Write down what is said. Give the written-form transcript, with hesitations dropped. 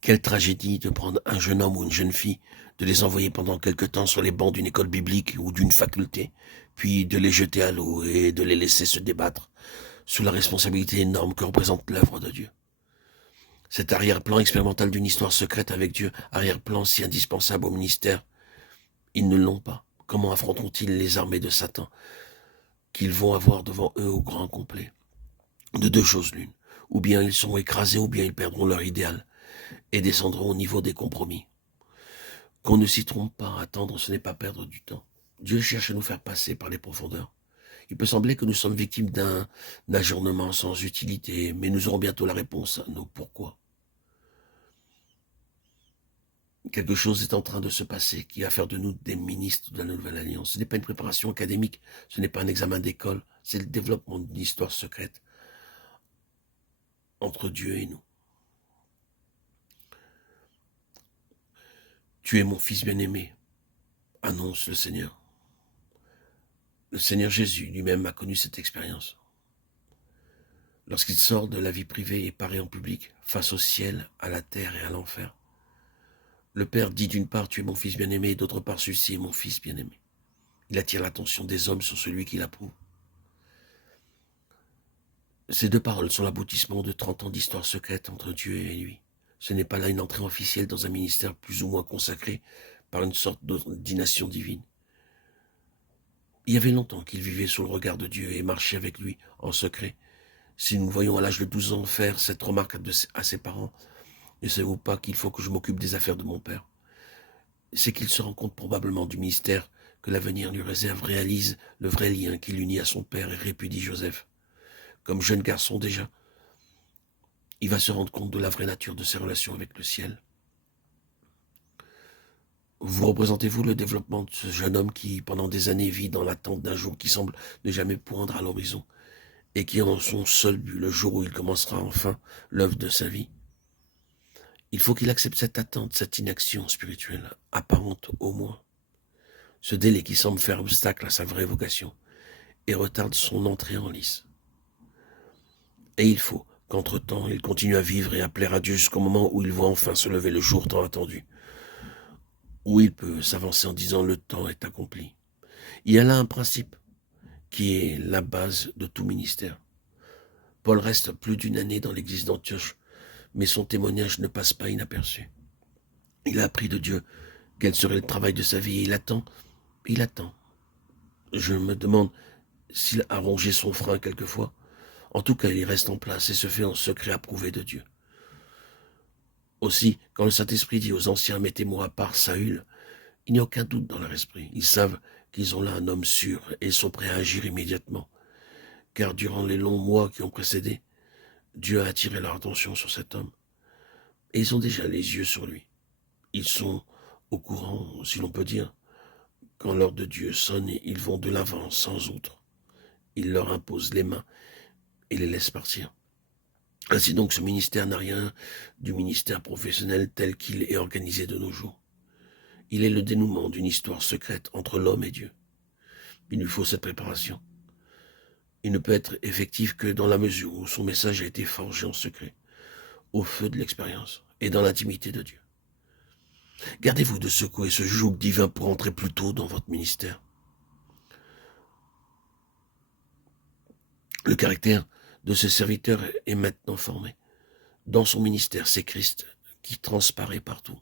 Quelle tragédie de prendre un jeune homme ou une jeune fille, de les envoyer pendant quelque temps sur les bancs d'une école biblique ou d'une faculté, puis de les jeter à l'eau et de les laisser se débattre sous la responsabilité énorme que représente l'œuvre de Dieu. Cet arrière-plan expérimental d'une histoire secrète avec Dieu, arrière-plan si indispensable au ministère, ils ne l'ont pas. Comment affronteront-ils les armées de Satan qu'ils vont avoir devant eux au grand complet? De deux choses l'une. Ou bien ils seront écrasés, ou bien ils perdront leur idéal et descendront au niveau des compromis. Qu'on ne s'y trompe pas, attendre, ce n'est pas perdre du temps. Dieu cherche à nous faire passer par les profondeurs. Il peut sembler que nous sommes victimes d'un ajournement sans utilité, mais nous aurons bientôt la réponse à nos pourquoi. Quelque chose est en train de se passer qui va faire de nous des ministres de la Nouvelle Alliance. Ce n'est pas une préparation académique, ce n'est pas un examen d'école, c'est le développement d'une histoire secrète entre Dieu et nous. Tu es mon fils bien-aimé, annonce le Seigneur. Le Seigneur Jésus lui-même a connu cette expérience. Lorsqu'il sort de la vie privée et paraît en public, face au ciel, à la terre et à l'enfer, le Père dit d'une part, tu es mon fils bien-aimé, et d'autre part, celui-ci est mon fils bien-aimé. Il attire l'attention des hommes sur celui qui l'approuve. Ces deux paroles sont l'aboutissement de 30 ans d'histoire secrète entre Dieu et lui. Ce n'est pas là une entrée officielle dans un ministère plus ou moins consacré par une sorte d'ordination divine. Il y avait longtemps qu'il vivait sous le regard de Dieu et marchait avec lui en secret. Si nous voyons à l'âge de 12 ans faire cette remarque à ses parents, ne savez-vous pas qu'il faut que je m'occupe des affaires de mon père? C'est qu'il se rend compte probablement du mystère que l'avenir lui réserve, réalise le vrai lien qui l'unit à son père et répudie Joseph. Comme jeune garçon déjà, il va se rendre compte de la vraie nature de ses relations avec le ciel. Vous représentez-vous le développement de ce jeune homme qui, pendant des années, vit dans l'attente d'un jour qui semble ne jamais poindre à l'horizon et qui en son seul but, le jour où il commencera enfin l'œuvre de sa vie? Il faut qu'il accepte cette attente, cette inaction spirituelle, apparente au moins, ce délai qui semble faire obstacle à sa vraie vocation et retarde son entrée en lice. Et il faut qu'entre-temps, il continue à vivre et à plaire à Dieu jusqu'au moment où il voit enfin se lever le jour tant attendu, où il peut s'avancer en disant le temps est accompli. Il y a là un principe qui est la base de tout ministère. Paul reste plus d'une année dans l'église d'Antioche, mais son témoignage ne passe pas inaperçu. Il a appris de Dieu quel serait le travail de sa vie et il attend. Je me demande s'il a rongé son frein quelquefois. En tout cas, il reste en place et se fait en secret approuvé de Dieu. Aussi, quand le Saint-Esprit dit aux anciens, mettez-moi à part Saül, il n'y a aucun doute dans leur esprit. Ils savent qu'ils ont là un homme sûr et ils sont prêts à agir immédiatement. Car durant les longs mois qui ont précédé, Dieu a attiré leur attention sur cet homme. Et ils ont déjà les yeux sur lui. Ils sont au courant, si l'on peut dire. Quand l'heure de Dieu sonne, ils vont de l'avant sans outre. Il leur impose les mains et les laisse partir. Ainsi donc, ce ministère n'a rien du ministère professionnel tel qu'il est organisé de nos jours. Il est le dénouement d'une histoire secrète entre l'homme et Dieu. Il lui faut cette préparation. Il ne peut être effectif que dans la mesure où son message a été forgé en secret, au feu de l'expérience et dans l'intimité de Dieu. Gardez-vous de secouer ce joug divin pour entrer plus tôt dans votre ministère. Le caractère de ce serviteur est maintenant formé. Dans son ministère, c'est Christ qui transparaît partout.